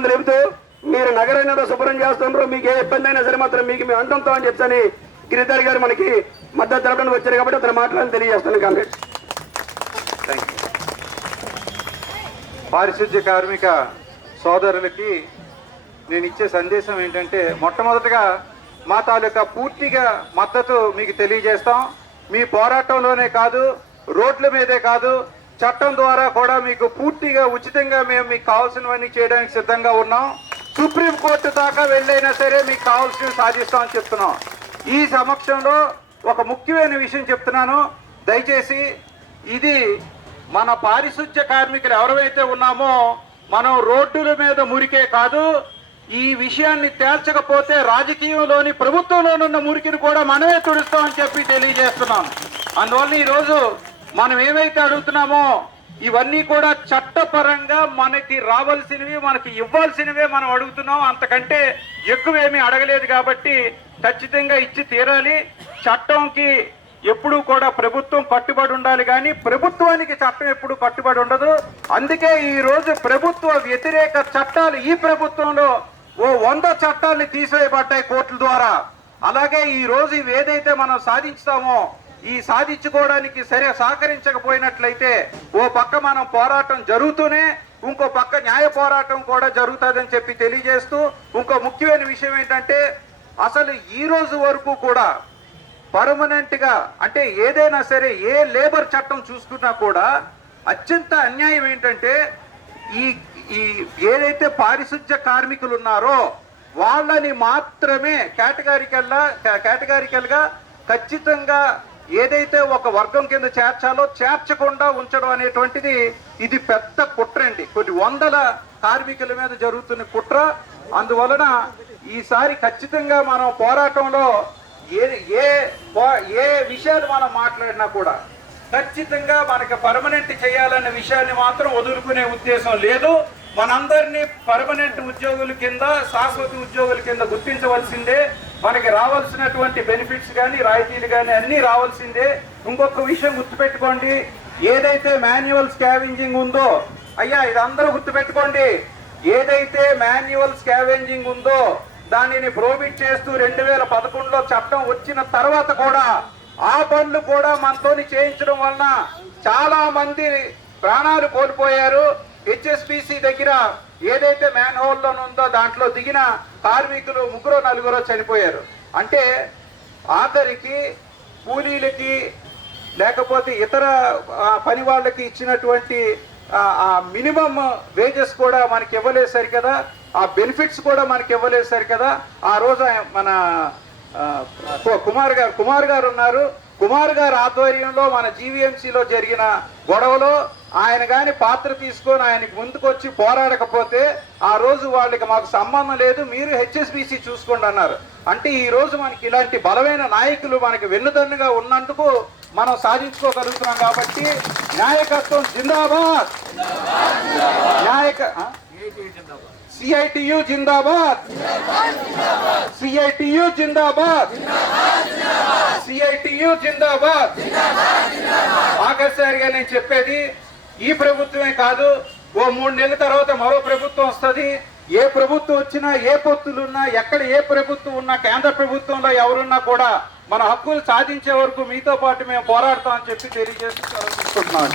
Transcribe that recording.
ఇబ్బందులు చెబుతూ మీరు నగరైనా శుభ్రం చేస్తున్నారు, మీకు ఏ ఇబ్బంది అయినా సరే మాత్రం మీకు మేము అంటుంటాం అని చెప్తాని గిరిధర్ గారు మనకి మద్దతు తెలపడానికి వచ్చారు కాబట్టి అతను మాట్లాడాలని తెలియజేస్తాను. కాంగ్రెస్ పారిశుద్ధ్య కార్మిక సోదరులకి నేను ఇచ్చే సందేశం ఏంటంటే, మొట్టమొదటిగా మా తాలూకా పూర్తిగా మద్దతు మీకు తెలియజేస్తాం. మీ పోరాటంలోనే కాదు, రోడ్ల మీదే కాదు, చట్టం ద్వారా కూడా మీకు పూర్తిగా ఉచితంగా మేము మీకు కావాల్సినవన్నీ చేయడానికి సిద్ధంగా ఉన్నాం. సుప్రీంకోర్టు దాకా వెళ్ళైనా సరే మీకు కావాల్సినవి సాధిస్తామని చెప్తున్నాం. ఈ సమక్షంలో ఒక ముఖ్యమైన విషయం చెప్తున్నాను, దయచేసి ఇది మన పారిశుద్ధ్య కార్మికులు ఎవరైతే ఉన్నామో మనం రోడ్డుల మీద మురికే కాదు, ఈ విషయాన్ని తేల్చకపోతే రాజకీయంలోని ప్రభుత్వంలోనున్న మురికిని కూడా మనమే తుడుస్తామని చెప్పి తెలియజేస్తున్నాం. అందువల్ల ఈరోజు మనం ఏమైతే అడుగుతున్నామో ఇవన్నీ కూడా చట్టపరంగా మనకి రావాల్సినవి, మనకి ఇవ్వాల్సినవే మనం అడుగుతున్నాం. అంతకంటే ఎక్కువేమీ అడగలేదు కాబట్టి ఖచ్చితంగా ఇచ్చి తీరాలి. చట్టంకి ఎప్పుడూ కూడా ప్రభుత్వం కట్టుబడి ఉండాలి, కానీ ప్రభుత్వానికి చట్టం ఎప్పుడు కట్టుబడి ఉండదు. అందుకే ఈ రోజు ప్రభుత్వ వ్యతిరేక చట్టాలు ఈ ప్రభుత్వంలో 100 చట్టాలని తీసివేయబడ్డాయి కోర్టుల ద్వారా. అలాగే ఈ రోజు ఇవి ఏదైతే మనం సాధించుతామో ఈ సాధించుకోవడానికి సరే సహకరించకపోయినట్లయితే ఓ పక్క మనం పోరాటం జరుగుతూనే ఇంకో పక్క న్యాయ పోరాటం కూడా జరుగుతుందని చెప్పి తెలియజేస్తూ, ఇంకో ముఖ్యమైన విషయం ఏంటంటే, అసలు ఈ రోజు వరకు కూడా పర్మనెంట్ గా అంటే ఏదైనా సరే ఏ లేబర్ చట్టం చూసుకున్నా కూడా అత్యంత అన్యాయం ఏంటంటే, ఈ ఏదైతే పారిశుద్ధ్య కార్మికులు ఉన్నారో వాళ్ళని మాత్రమే కేటగారికల్ గా ఖచ్చితంగా ఏదైతే ఒక వర్గం కింద చేర్చాలో చేర్చకుండా ఉంచడం అనేటువంటిది ఇది పెద్ద కుట్ర అండి. కొన్ని వందల కార్మికుల మీద జరుగుతున్న కుట్ర. అందువలన ఈసారి ఖచ్చితంగా మనం పోరాటంలో ఏ విషయాలు మనం మాట్లాడినా కూడా ఖచ్చితంగా మనకి పర్మనెంట్ చేయాలన్న విషయాన్ని మాత్రం వదులుకునే ఉద్దేశం లేదు. మనందరినీ పర్మనెంట్ ఉద్యోగుల కింద, శాశ్వత ఉద్యోగుల కింద గుర్తించవలసిందే. మనకి రావాల్సినటువంటి బెనిఫిట్స్ కానీ రాయితీలు కానీ అన్నీ రావాల్సిందే. ఇంకొక విషయం గుర్తుపెట్టుకోండి, ఏదైతే మాన్యువల్ స్కావెంజింగ్ ఉందో, అయ్యా ఇది అందరూ గుర్తుపెట్టుకోండి, ఏదైతే మాన్యువల్ స్కావెంజింగ్ ఉందో దానిని ప్రోహిబిట్ చేస్తూ 2011లో చట్టం వచ్చిన తర్వాత కూడా ఆ పనులు కూడా మనతోని చేయించడం వలన చాలా మంది ప్రాణాలు కోల్పోయారు. హెచ్ఎస్బిసి దగ్గర ఏదైతే మ్యాన్ హోల్లో ఉందో దాంట్లో దిగిన కార్మికులు 3-4 చనిపోయారు. అంటే ఆఖరికి కూలీలకి లేకపోతే ఇతర పని వాళ్ళకి ఇచ్చినటువంటి మినిమం వేజెస్ కూడా మనకి ఇవ్వలేదు సరికదా, ఆ బెనిఫిట్స్ కూడా మనకి ఇవ్వలేదు సరికదా. ఆ రోజు మన కుమార్ గారు ఉన్నారు, కుమార్ గారు ఆధ్వర్యంలో మన జీవీఎంసీలో జరిగిన గొడవలో ఆయన కానీ పాత్ర తీసుకొని ఆయనకి ముందుకొచ్చి పోరాడకపోతే ఆ రోజు వాళ్ళకి మాకు సంబంధం లేదు, మీరు హెచ్ఎస్బిసి చూసుకోండి అన్నారు. అంటే ఈ రోజు మనకి ఇలాంటి బలమైన నాయకులు మనకి వెన్నుదన్నుగా ఉన్నందుకు మనం సాధించుకోగలుగుతున్నాం. కాబట్టి నాయకత్వం జిందాబాద్, సిఐటియు జిందాబాద్, సిఐటియు జిందాబాద్, సిఐటియు జిందాబాద్. ఆఖరిసారిగా నేను చెప్పేది, ఈ ప్రభుత్వమే కాదు, ఓ 3 నెలల తర్వాత మరో ప్రభుత్వం వస్తుంది. ఏ ప్రభుత్వం వచ్చినా, ఏ పొత్తులున్నా, ఎక్కడ ఏ ప్రభుత్వం ఉన్నా, కేంద్ర ప్రభుత్వంలో ఎవరున్నా కూడా మన హక్కులు సాధించే వరకు మీతో పాటు మేము పోరాడతామని చెప్పి తెలియజేస్తున్నాం.